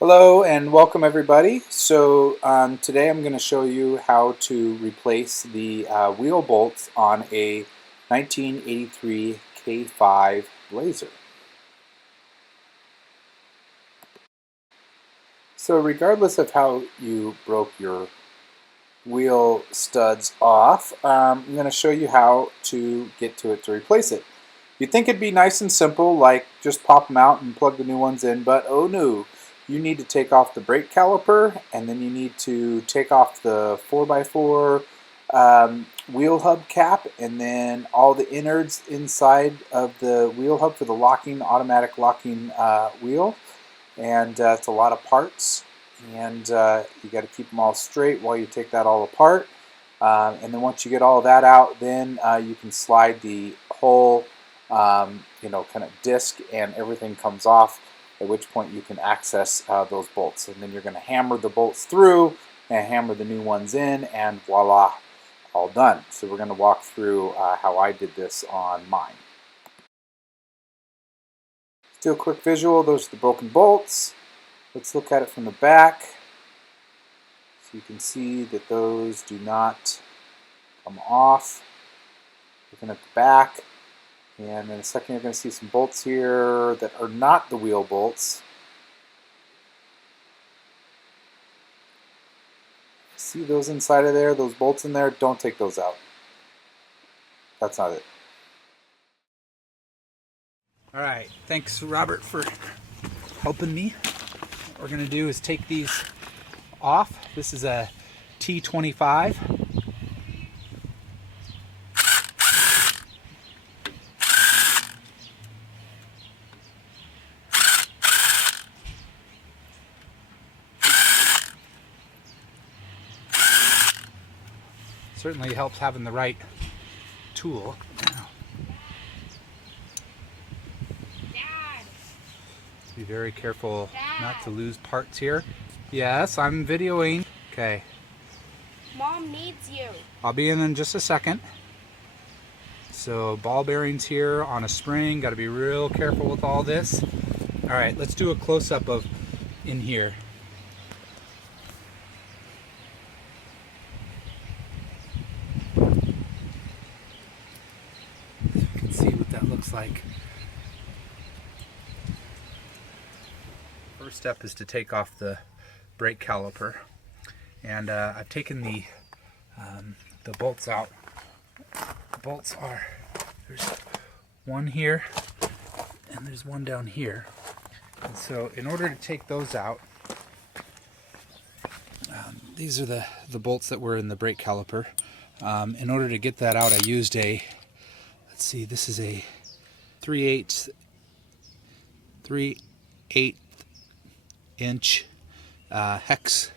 Hello and welcome everybody. Today I'm going to show you how to replace the wheel bolts on a 1983 K5 Blazer. So regardless of how you broke your wheel studs off, I'm going to show you how to get to it to replace it. You'd think it'd be nice and simple, like just pop them out and plug the new ones in, but oh no. You need to take off the brake caliper, and then you need to take off the 4x4 wheel hub cap, and then all the innards inside of the wheel hub for the automatic locking wheel. And it's a lot of parts, and you got to keep them all straight while you take that all apart. And then once you get all that out, then you can slide the whole, kind of disc, and everything comes off. At which point you can access those bolts. And then you're going to hammer the bolts through and hammer the new ones in, and voila, all done. So we're going to walk through how I did this on mine. Let's do a quick visual. Those are the broken bolts. Let's look at it from the back. So you can see that those do not come off. Looking at the back. And in a second you're going to see some bolts here that are not the wheel bolts. See those inside of there, those bolts in there? Don't take those out. That's not it. Alright, thanks Robert for helping me. What we're going to do is take these off. This is a T25. Certainly helps having the right tool. Dad. Be very careful Dad. not to lose parts here. Yes, I'm videoing. Okay. Mom needs you. I'll be in just a second. So ball bearings here on a spring. Got to be real careful with all this. All right, let's do a close-up of in here. See what that looks like. First step is to take off the brake caliper, and I've taken the bolts out. The bolts there's one here and there's one down here, and so in order to take those out, these are the bolts that were in the brake caliper. In order to get that out, I used let's see, this is a 3/8 inch hex.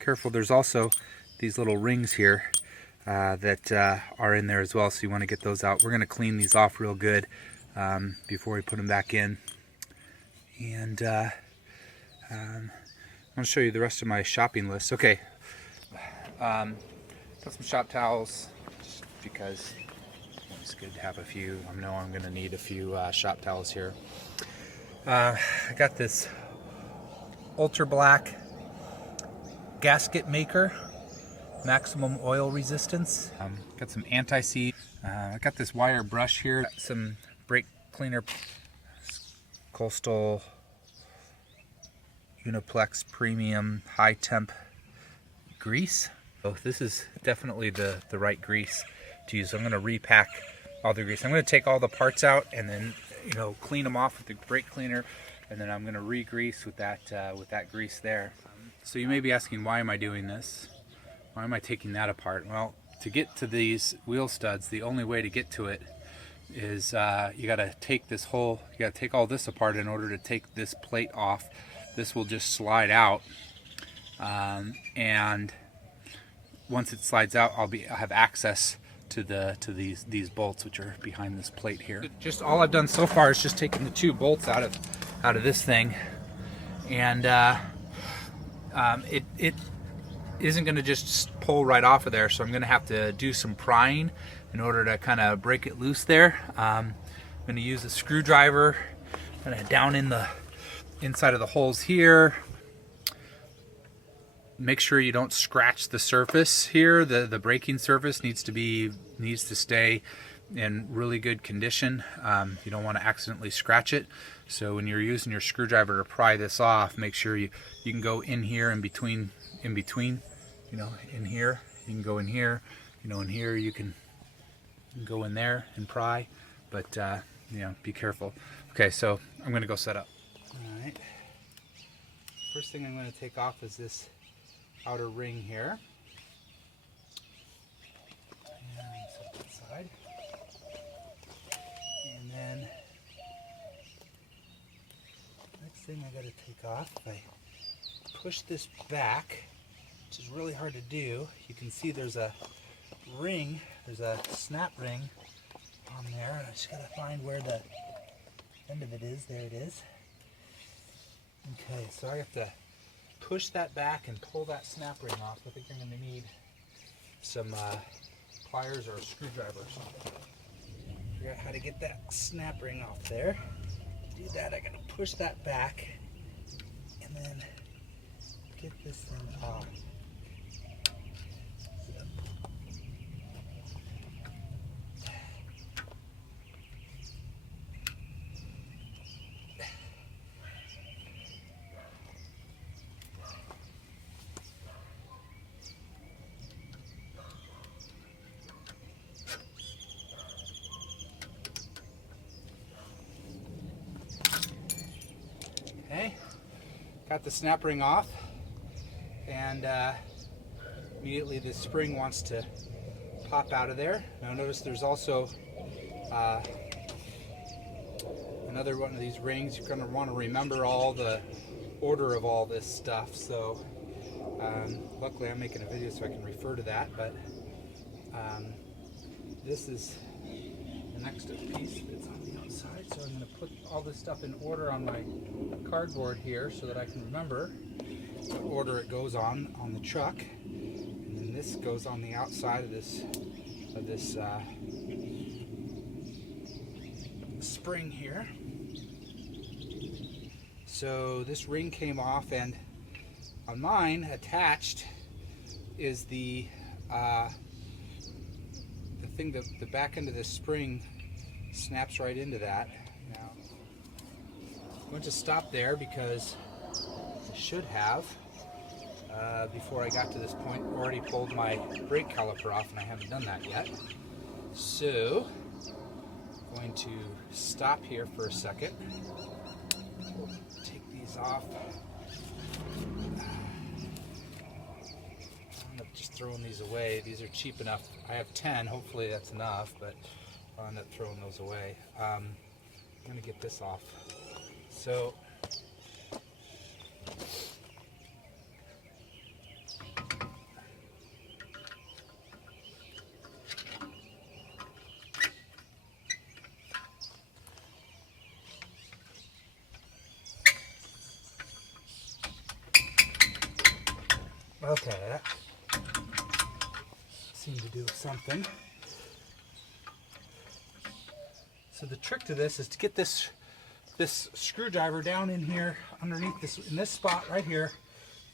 Careful, there's also these little rings here that are in there as well, so you want to get those out. We're going to clean these off real good before we put them back in. And I'm going to show you the rest of my shopping list. Okay, got some shop towels just because it's good to have a few. I know I'm going to need a few shop towels here. I got this ultra black gasket maker, maximum oil resistance. Got some anti-seize. I got this wire brush here. Got some brake cleaner, Coastal Uniplex Premium high temp grease. So this is definitely the right grease to use. I'm going to repack all the grease. I'm going to take all the parts out and then clean them off with the brake cleaner, and then I'm going to re-grease with that grease there. So you may be asking, why am I doing this? Why am I taking that apart? Well, to get to these wheel studs, the only way to get to it is you got to take all this apart in order to take this plate off. This will just slide out, and once it slides out, I'll have access to these bolts, which are behind this plate here. Just all I've done so far is just taken the two bolts out of this thing, and it isn't going to just pull right off of there, so I'm going to have to do some prying in order to kind of break it loose there. I'm going to use a screwdriver kind of down in the inside of the holes here. Make sure you don't scratch the surface here. The braking surface needs to stay in really good condition. You don't want to accidentally scratch it. So when you're using your screwdriver to pry this off, make sure you can go in here in between, you know, in here. You can go in here, you know, in here you can go in there and pry, but you know, be careful. Okay, so I'm going to go set up. All right. First thing I'm going to take off is this outer ring here. And set that side. And then next thing I got to take off, if I push this back, which is really hard to do, you can see there's a ring, there's a snap ring on there, and I just got to find where the end of it is. There it is. Okay, so I have to push that back and pull that snap ring off. I think I'm going to need some pliers or a screwdriver or something. Figure out how to get that snap ring off there. To do that, I got to push that back and then get this thing off. Okay, got the snap ring off, and immediately the spring wants to pop out of there. Now notice there's also another one of these rings. You're going to want to remember all the order of all this stuff, so luckily I'm making a video so I can refer to that, but this is the next piece that's on the outside, so I'm going to put all this stuff in order on my cardboard here so that I can remember what order it goes on the truck. And then this goes on the outside of this spring here. So this ring came off, and on mine attached is the thing that the back end of this spring snaps right into that. Now I'm going to stop there because I should have, before I got to this point, already pulled my brake caliper off, and I haven't done that yet. So I'm going to stop here for a second, take these off. I'm just throwing these away. These are cheap enough. I have 10, hopefully that's enough, but I'll end up throwing those away. I'm going to get this off. So okay, that seemed to do something. So the trick to this is to get this screwdriver down in here underneath this, in this spot right here.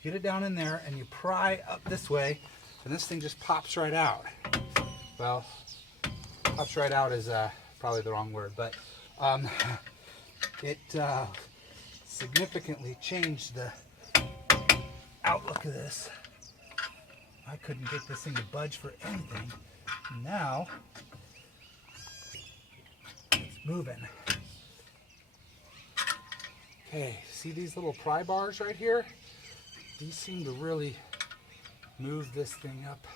Get it down in there and you pry up this way, and this thing just pops right out. Well, pops right out is probably the wrong word, but it significantly changed the outlook of this. I couldn't get this thing to budge for anything. Now it's moving. Okay, see these little pry bars right here? These seem to really move this thing up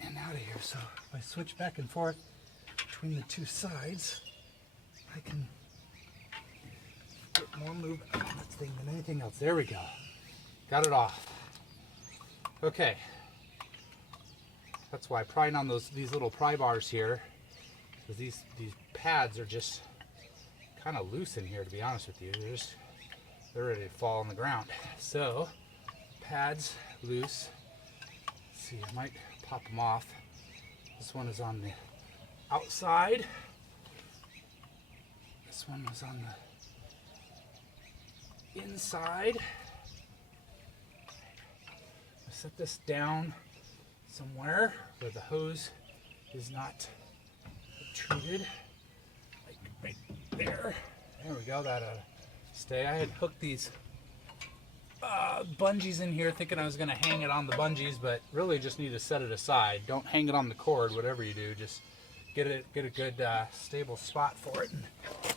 and out of here. So if I switch back and forth between the two sides, I can get more movement on this thing than anything else. There we go. Got it off. Okay. That's why prying on these little pry bars here, because these pads are just kind of loose in here, to be honest with you. They're ready to fall on the ground. So pads loose. Let's see, I might pop them off. This one is on the outside. This one was on inside. Set this down somewhere where the hose is not obtruded, like right there. There we go, that'll stay. I had hooked these bungees in here thinking I was going to hang it on the bungees, but really just need to set it aside. Don't hang it on the cord, whatever you do, just get a good stable spot for it and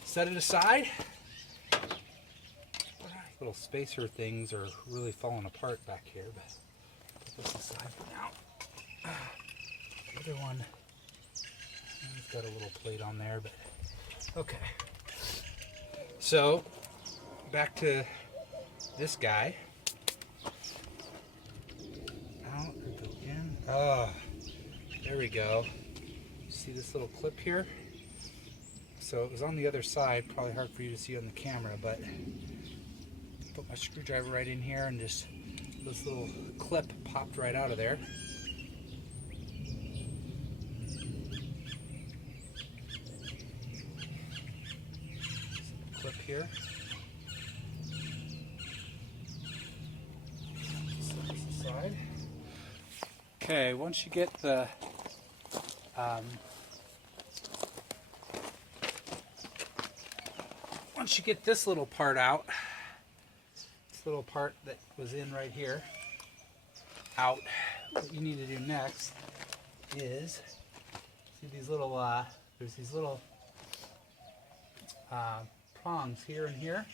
set it aside. Little spacer things are really falling apart back here, but put this aside for now. The other one, it's got a little plate on there, but okay. So back to this guy. Out again. Oh, there we go. See this little clip here? So it was on the other side, probably hard for you to see on the camera, but put my screwdriver right in here and just this little clip popped right out of there. Clip here. Set this aside. Okay, once you get the once you get this little part out, this little part that was in right here out, what you need to do next is see these little there's these little prongs here and here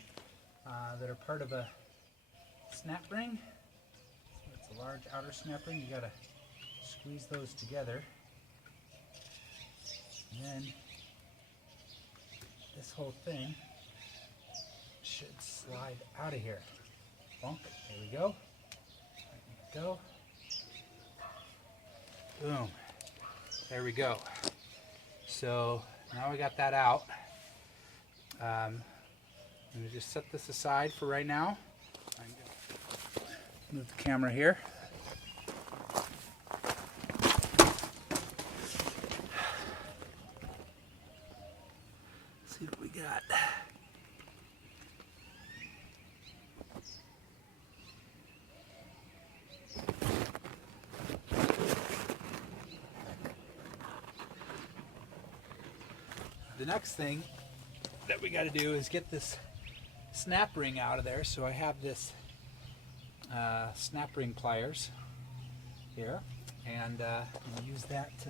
that are part of a snap ring. So it's a large outer snap ring. You gotta squeeze those together, and then this whole thing should slide out of here. Bonk. There we go. There we go. Boom. There we go. So now we got that out. I'm going to just set this aside for right now. I'm going to move the camera here. Let's see what we got. The next thing that we got to do is get this snap ring out of there. So I have this snap ring pliers here, and I'm going to use that to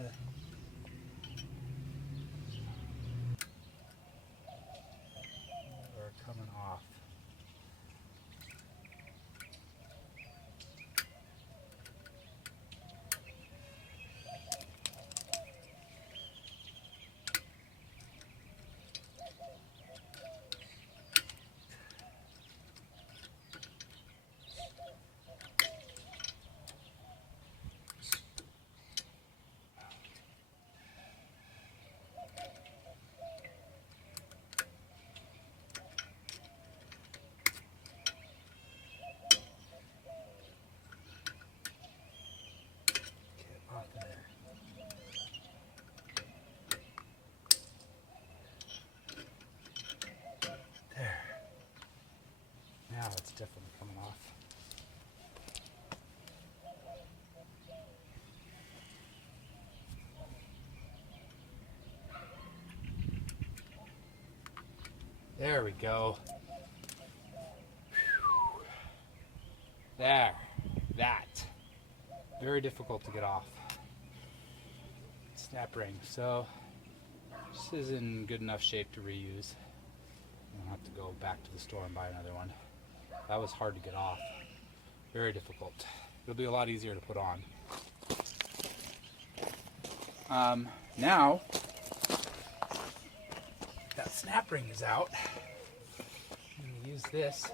coming off. Now it's definitely coming off. There we go. Whew. There. That. Very difficult to get off. Snap ring. So this is in good enough shape to reuse. I'll have to go back to the store and buy another one. That was hard to get off. Very difficult. It'll be a lot easier to put on. Now that snap ring is out, I'm going to use this.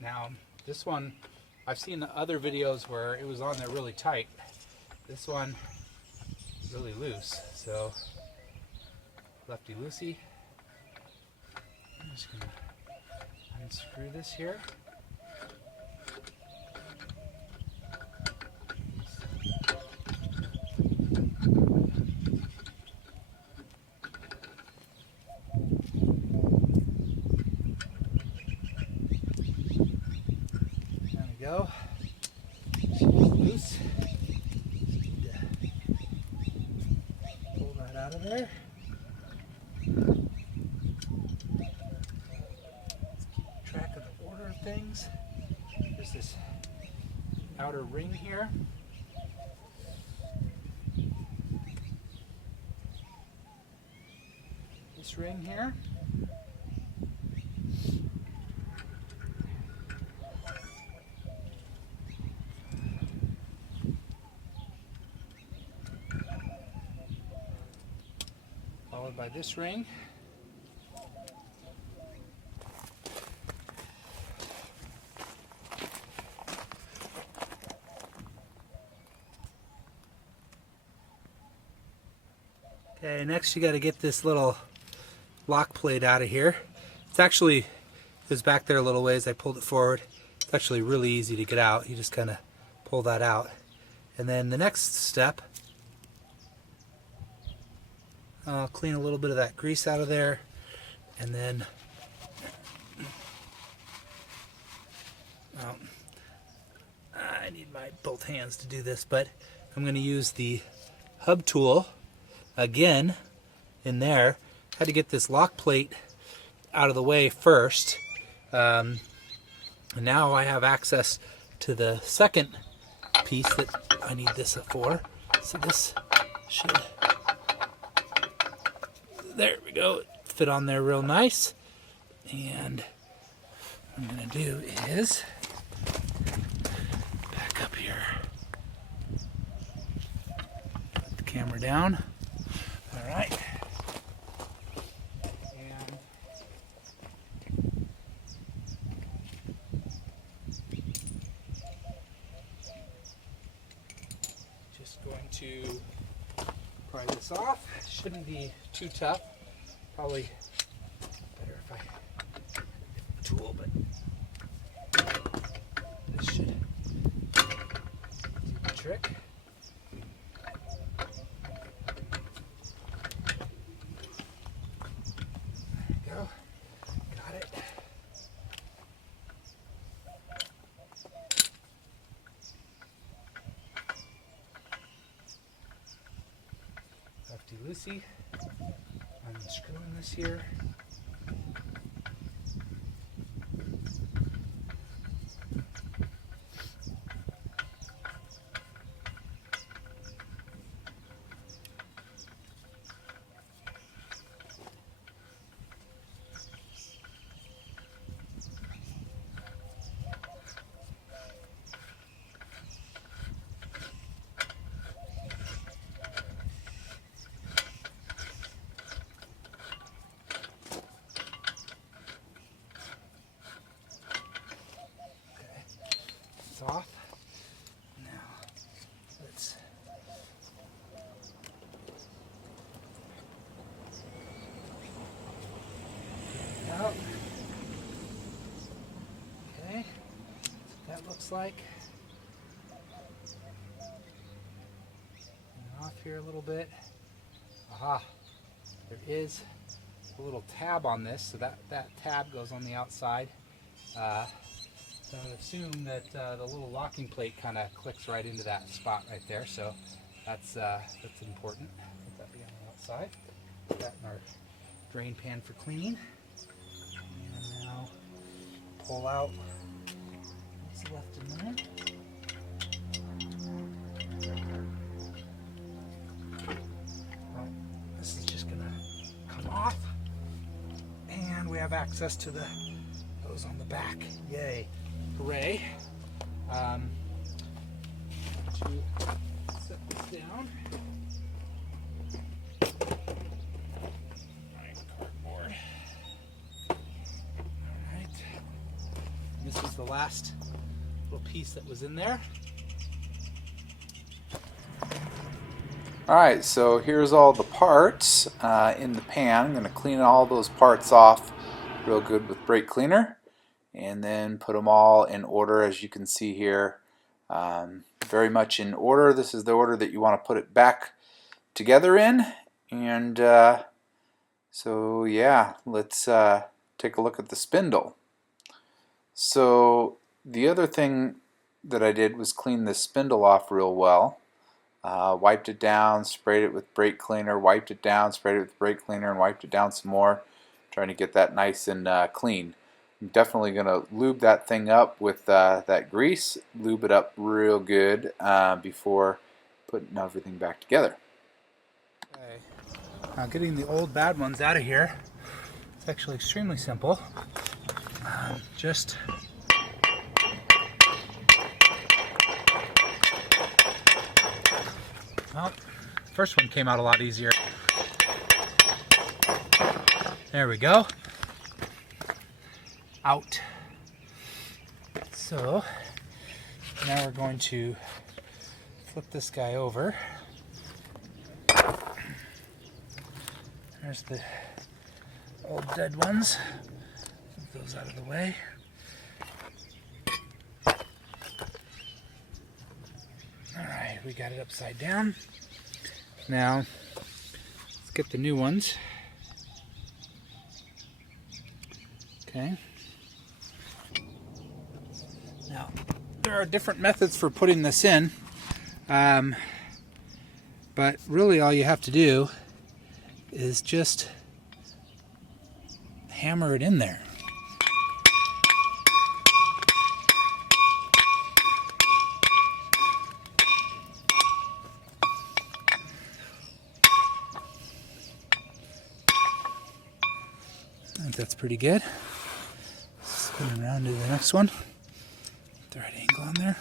Now this one, I've seen other videos where it was on there really tight. This one is really loose, so lefty loosey. I'm just going to unscrew this here. there. Let's keep track of the order of things. There's this outer ring here. This ring here. Followed by this ring. Okay, next you got to get this little lock plate out of here. It's actually, it was back there a little ways, I pulled it forward. It's actually really easy to get out. You just kind of pull that out. And then the next step, I'll clean a little bit of that grease out of there, and then I need my both hands to do this, but I'm going to use the hub tool again in there. Had to get this lock plate out of the way first. And now I have access to the second piece that I need this for. So this should, there we go, fit on there real nice. And what I'm going to do is back up here, put the camera down. All right. And just going to pry this off. Shouldn't be too tough. Probably better if I get the tool, but this should do the trick. There we go. Got it. Lefty-loosey. I'm unscrewing this here. Off. Now let's get it out. Okay, that looks like. And off here a little bit. Aha! There is a little tab on this, so that tab goes on the outside. So I would assume that the little locking plate kind of clicks right into that spot right there, so that's important. Put that on the outside. Put that in our drain pan for cleaning. And now pull out what's left in there. Well, this is just gonna come off, and we have access to those on the back. Yay! Hooray. To set this down. Cardboard. Alright. This is the last little piece that was in there. Alright, so here's all the parts in the pan. I'm going to clean all those parts off real good with brake cleaner, and then put them all in order, as you can see here. Very much in order. This is the order that you want to put it back together in. And so yeah, let's take a look at the spindle. So the other thing that I did was clean this spindle off real well. Wiped it down, sprayed it with brake cleaner, wiped it down, sprayed it with brake cleaner, and wiped it down some more, trying to get that nice and clean. I'm definitely going to lube that thing up with that grease, lube it up real good before putting everything back together. Okay. Now getting the old bad ones out of here, it's actually extremely simple. Just well, first one came out a lot easier. There we go. Out. So now we're going to flip this guy over. There's the old dead ones. Move those out of the way. Alright, we got it upside down. Now, let's get the new ones. Okay. Now, there are different methods for putting this in, but really all you have to do is just hammer it in there. I think that's pretty good. Spin around to the next one. Get the right angle on there.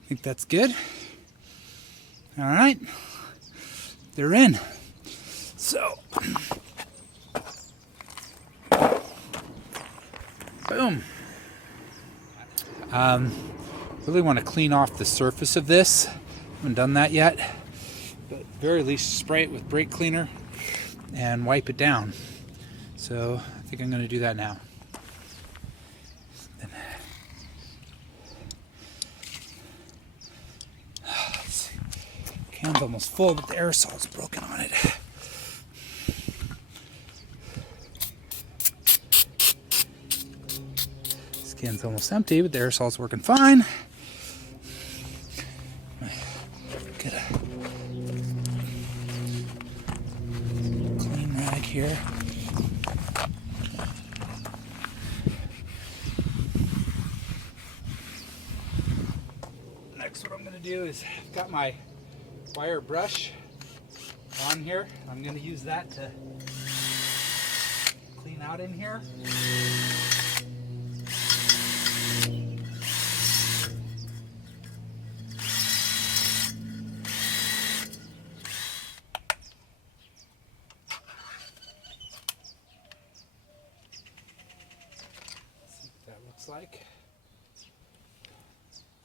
I think that's good. All right, they're in. So, boom. Really want to clean off the surface of this. Haven't done that yet, but at the very least spray it with brake cleaner and wipe it down. So I think I'm going to do that now. Can's almost full, but the aerosol's broken on it. This can's almost empty, but the aerosol's working fine. Get a clean rag here. Next, what I'm going to do is I've got my wire brush on here. I'm going to use that to clean out in here. See what that looks like.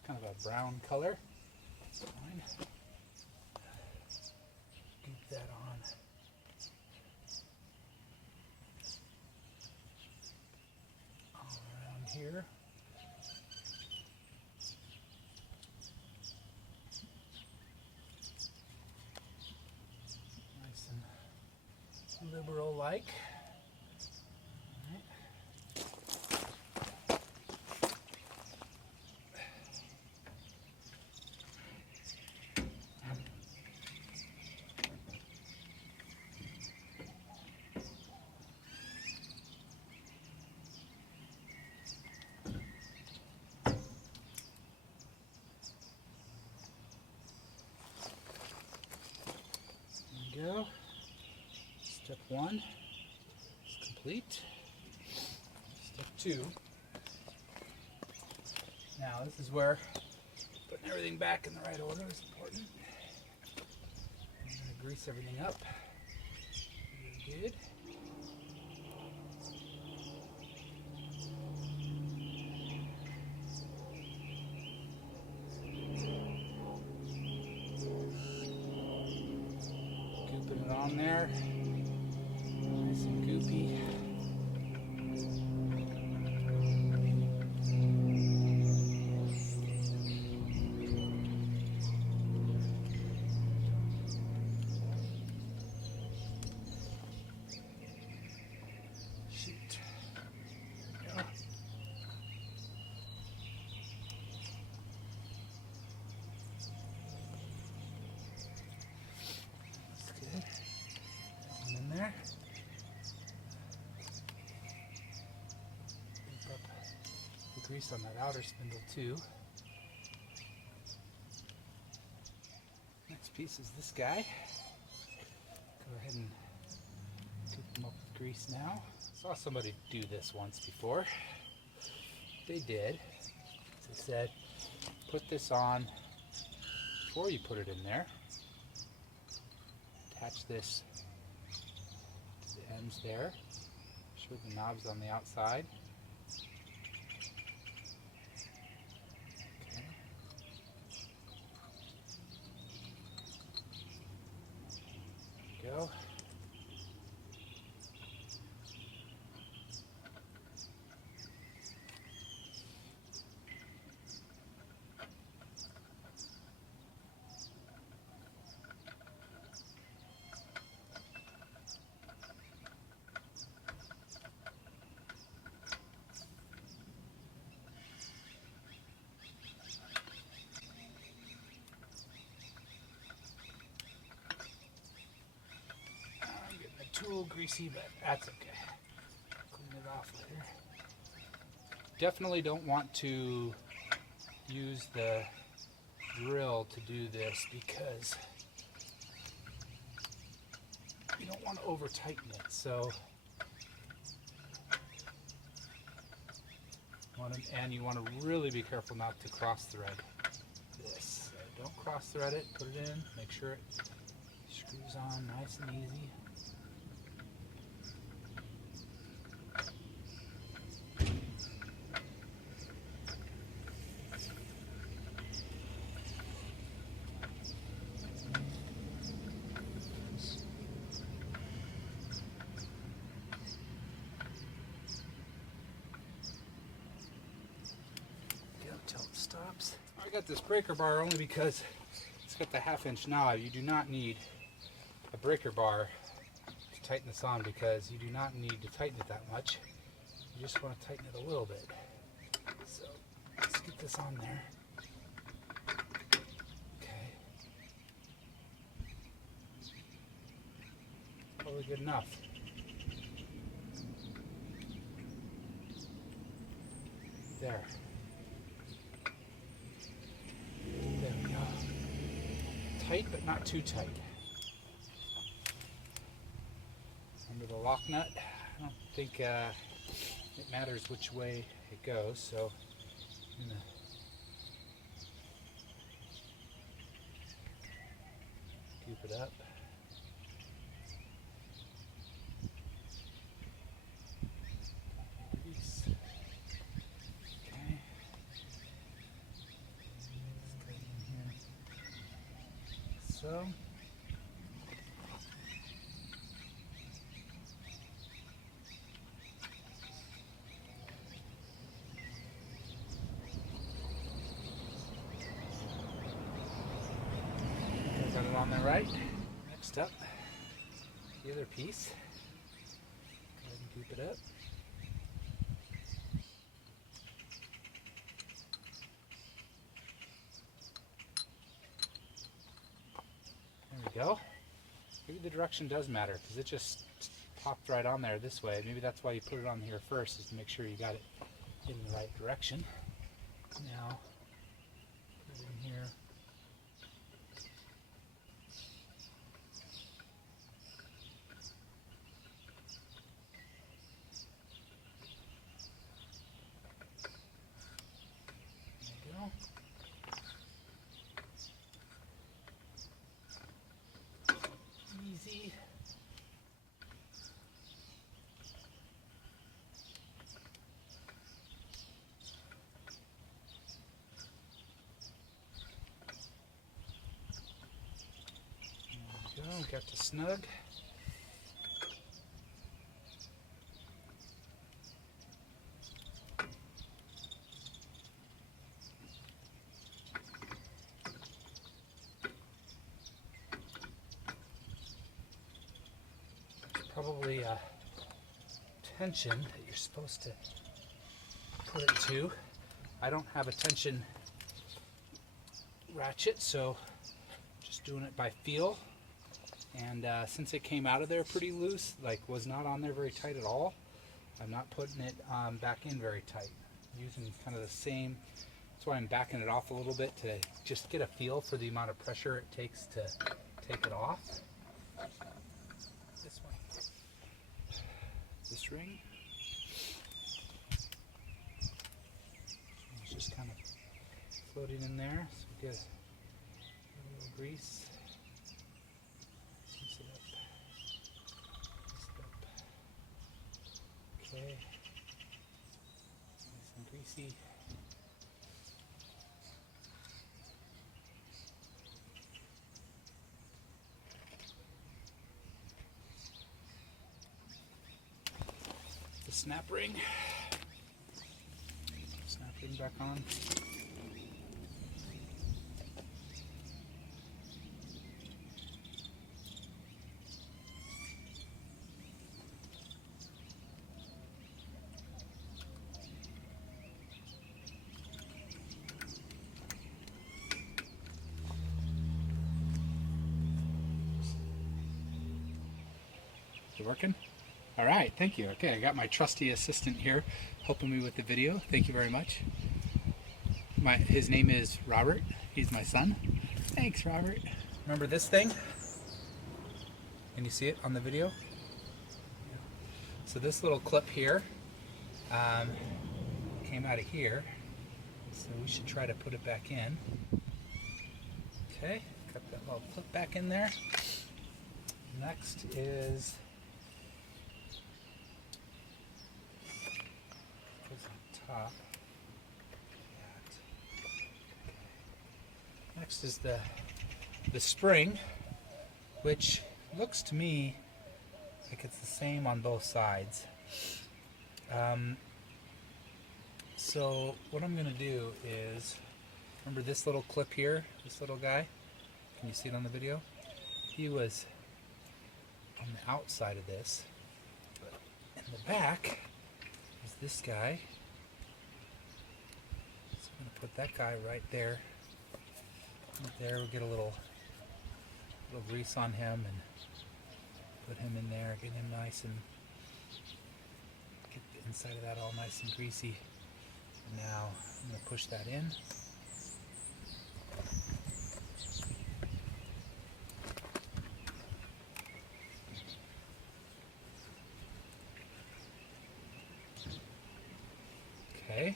Kind of a brown color. Fine. Keep that on. All around here. Nice and liberal-like. Go. Step 1 is complete. Step 2. Now this is where putting everything back in the right order is important. I'm going to grease everything up. Very good. Gooping it on there. Nice and goopy. be. Shoot. There we go. That's good. That one in there. Dip up the grease on that outer spindle too. Next piece is this guy. Go ahead and dip them up with grease now. Saw somebody do this once before. They did. They said, put this on before you put it in there. Attach this to the ends there. Show the knobs on the outside. Okay. There we go. I'm getting the tool greasy, but that's okay. Clean it off later. Definitely don't want to use the drill to do this because you don't want to over tighten it. So you want to really be careful not to cross thread this. So don't cross thread it, put it in, make sure it screws on nice and easy. Until it stops. I got this breaker bar only because it's got the 1/2-inch knob. You do not need a breaker bar to tighten this on because you do not need to tighten it that much. You just want to tighten it a little bit. So let's get this on there. Okay. Probably good enough. There. There we go. Tight, but not too tight. Under the lock nut, I don't think it matters which way it goes, so I'm gonna goop it up. Grease. Okay. Let's go in here. So. Got it on there right. Next up, the other piece. Go ahead and goop it up. There we go. Maybe the direction does matter because it just popped right on there this way. Maybe that's why you put it on here first, is to make sure you got it in the right direction. Now, put it in here. There we go. Easy. There we go, got the snug. probably a tension that you're supposed to put it to. I don't have a tension ratchet, so just doing it by feel. And since it came out of there pretty loose, like was not on there very tight at all, I'm not putting it back in very tight. I'm using kind of the same, that's why I'm backing it off a little bit to just get a feel for the amount of pressure it takes to take it off. This one. This ring. It's just kind of floating in there, so we get a little grease. Mix it up. Okay. Nice and greasy. The snap ring. Snap ring back on. Is it working? All right, thank you. Okay, I got my trusty assistant here helping me with the video. Thank you very much. His name is Robert. He's my son. Thanks, Robert. Remember this thing? Can you see it on the video? So this little clip here came out of here. So we should try to put it back in. Okay, got that little clip back in there. Next is top. Next is the spring, which looks to me like it's the same on both sides. So what I'm going to do is, remember this little clip here, this little guy? Can you see it on the video? He was on the outside of this, but in the back is this guy. So I'm going to put that guy right there. Right there, we'll get a little grease on him and put him in there, get him nice and get the inside of that all nice and greasy. Now I'm going to push that in. Okay.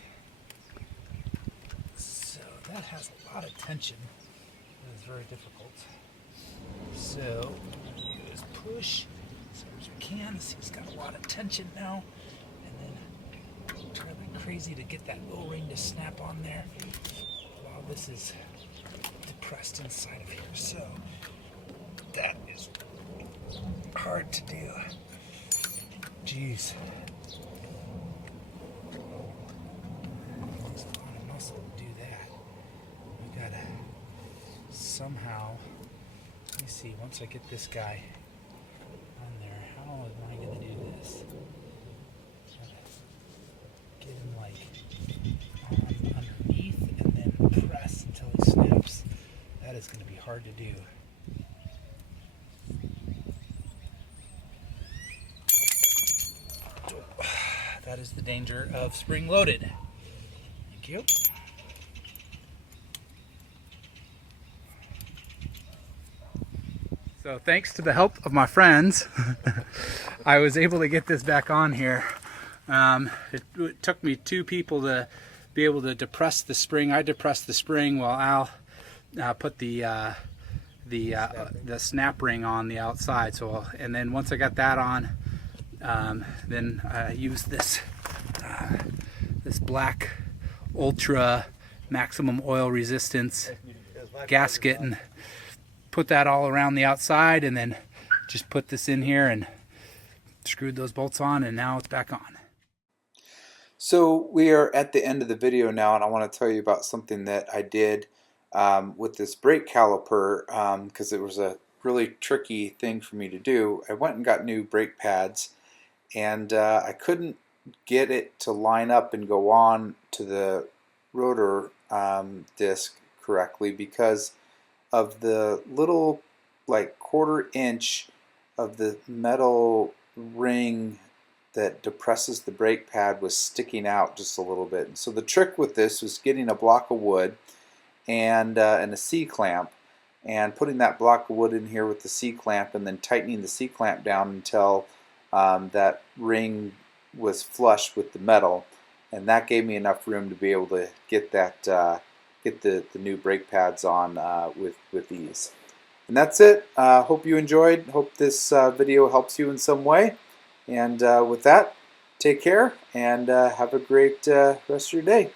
So that has a lot of tension. It is very difficult. So what I'm going to do is push as hard as we can. See, it's got a lot of tension now. And then try like crazy to get that O-ring to snap on there while this is depressed inside of here. So that is hard to do. Jeez. There's a lot of muscle to do that. We gotta somehow, let me see, once I get this guy on there, how am I gonna do this? Get him like underneath and then press until he snaps. That is going to be hard to do. That is the danger of spring loaded. Thank you. So thanks to the help of my friends, I was able to get this back on here. It took me two people to be able to depress the spring. I depressed the spring while Al put the snap ring on the outside. So, and then once I got that on, then I used this black ultra maximum oil resistance gasket and put that all around the outside, and then just put this in here and screwed those bolts on, and now it's back on. So we are at the end of the video now, and I want to tell you about something that I did with this brake caliper, because it was a really tricky thing for me to do. I went and got new brake pads, and I couldn't get it to line up and go on to the rotor disc correctly because of the little like 1/4 inch of the metal ring that depresses the brake pad was sticking out just a little bit. And so the trick with this was getting a block of wood and a C-clamp and putting that block of wood in here with the C-clamp and then tightening the C-clamp down until that ring was flush with the metal, and that gave me enough room to be able to get that get the new brake pads on with ease. And that's it. Hope you enjoyed. Hope this video helps you in some way. And with that, take care and have a great rest of your day.